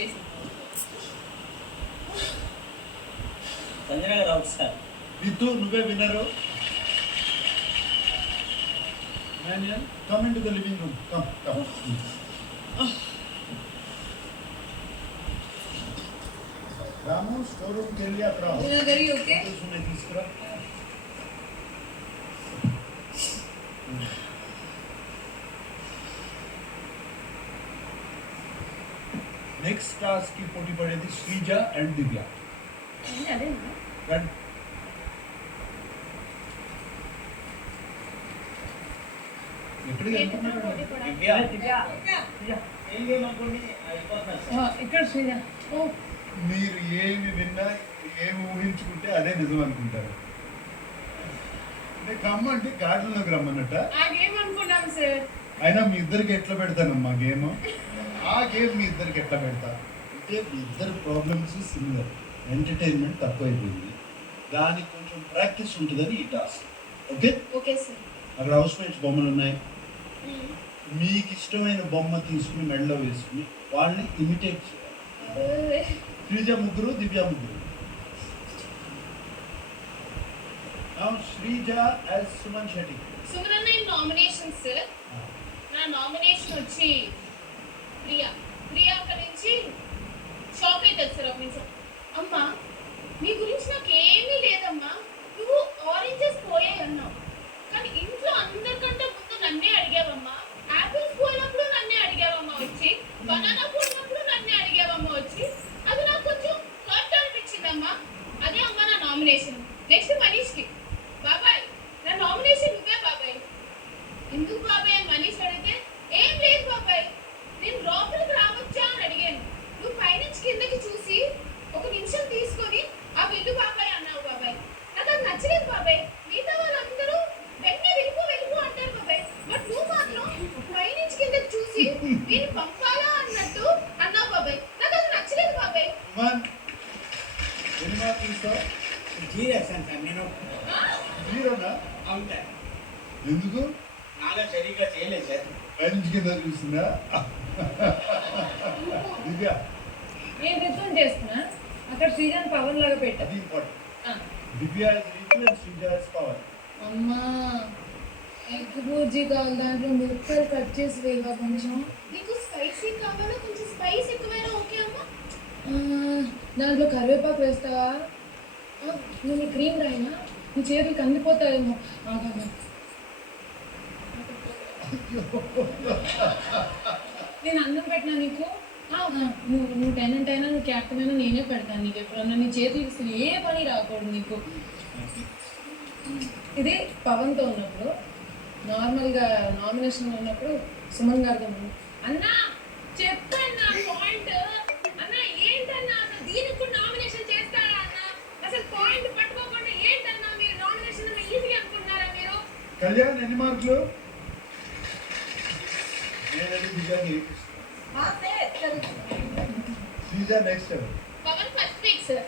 వచ్చేసింది. సంజన గారు out sir. Ritu నువ్వే వినరు. Manuel, come into the living room. Come. Ramu store రూమ్కి వెళ్ళి అక్కడ ఓకే తీసుకురా. నెక్స్ట్ టాస్క్ కి పోటీ పడేది శ్రీజ అండ్ దివ్య. రండి. ఎక్కడికి వెళ్తున్నారు? ఇక్కడ శ్రీజ. మీరు ఏమి విన్నా ఏమి ఊహించుకుంటే అదే నిజం అనుకుంటారు. రమ్మంటే గార్డెన్లోకి రమ్మన్నట్ట. అయినా మీ ఇద్దరికి ఎట్లా పెడతానమ్మా గేమ్? ఆ గేమ్ మీ ఇద్దరికి ఎట్లా పెడతా అంటే మీ ఇద్దరు ప్రాబ్లమ్స్ సిమిలర్, ఎంటర్టైన్మెంట్ తక్కువైపోయింది, దానికి కొంచెం ప్రాక్టీస్ ఉంటుందని ఈ టాస్క్. Okay sir. అక్కడ హౌస్ మేట్స్ బొమ్మలు ఉన్నాయి. మీకు ఇష్టమైన బొమ్మ తీసుకుని మెడలో వేసుకుని వాళ్ళని ఇమిటేట్ చేయాలి. శ్రీజ ముగ్గురు, దివ్య ముగ్గురు. Now Shrija as Suman Shetty. Suman అన్న నామినేషన్ సార్. నా నామినేషన్ వచ్చి ప్రియా అక్కడి నుంచి షాక్ అవుతుంది సార్. ఒక నిమిషం అమ్మా, నీ గురించి నాకు ఏమీ లేదమ్మా, నువ్వు ఆరెంజెస్ పోయాయి అన్నావు, కానీ ఇంట్లో అందరికంటే ముందు నన్నే అడిగావమ్మా. యాపిల్స్ పోయినప్పుడు నన్నే అడిగావమ్మా వచ్చి, బనానా పోయినప్పుడు నన్నే అడిగావమ్మా వచ్చి. అది నాకు కొంచెం హర్ట్ అనిపించిందమ్మా. అదే అమ్మా నా నామినేషన్. నెక్స్ట్ మనీష్కి. బాబాయ్ నా నామినేషన్ నువ్వే బాబాయ్. ఎందుకు బాబాయ్ అని మనీష్ అడిగితే ఏం లేదు బాబాయ్, నేను లోపలికి రావచ్చా అని అడిగాను. నువ్వు పైనుంచి కిందకి చూసి ఒక నిమిషం తీసుకొని ఆ వెళ్ళు బాబాయ్ అన్నావు బాబాయ్. నాకు అది నచ్చలేదు బాబాయ్. మిగతా వాళ్ళందరూ వెంటనే వెళ్ళిపో అంటారు బాబాయ్, బట్ నువ్వు మాత్రం పైనుంచి కిందకి చూసి నేను పంపాలా అన్నట్టు అన్నావు బాబాయ్. నాకు అది నచ్చలేదు బాబాయ్. ఎందుకు నాగా సరిగ్గా చేయలేదు సార్. పైనుంచి కింద చూసిందా? దివ్య నేను రిజన్ చేస్తున్నా, అక్కడ శ్రీజన్ పవన్ లాగా పెట్టా. అది ఇంపార్టెంట్. దివ్య శ్రీజ పవన్. అమ్మా ఎగ్ బూర్జీ కావాలి, దాంట్లో మిరపకాయలు కట్ చేసి వేయవా కొంచెం. నీకు స్పైసీ కావాలా? కొంచెం స్పైస్ ఎక్కువైనా ఓకే అమ్మా. దాంట్లో కరివేపాకు వేస్తావా? నువ్వు క్రీమ్ రాయినా నీ చేతులు కందిపోతాయేమో. నేను అన్నం పెట్టినా నీకు. నువ్వు టెనెంట్ అయినా నువ్వు క్యాప్టెన్ అయినా నేనే పెడతాను నీకు. ఎప్పుడన్నా నీ చేతులు ఇస్తుంది ఏ పని రాకూడదు నీకు. ఇది పవన్తో ఉన్నప్పుడు, నార్మల్గా నామినేషన్ ఉన్నప్పుడు సుమన్ గారితో అన్నా చెప్పాను నా పాయింట్ అన్నా. ఏంటన్నా దీనికి కూడా నామినేషన్ చేస్తారా అన్నా? అసలు పాయింట్ పట్టుకోకుండా ఏంటన్నా మీరు నామినేషన్ ఈజీ అనుకుంటున్నారా మీరు? కళ్యాణ్ ఎన్ని మార్కులు? Sreeja next. Pavan first week sir.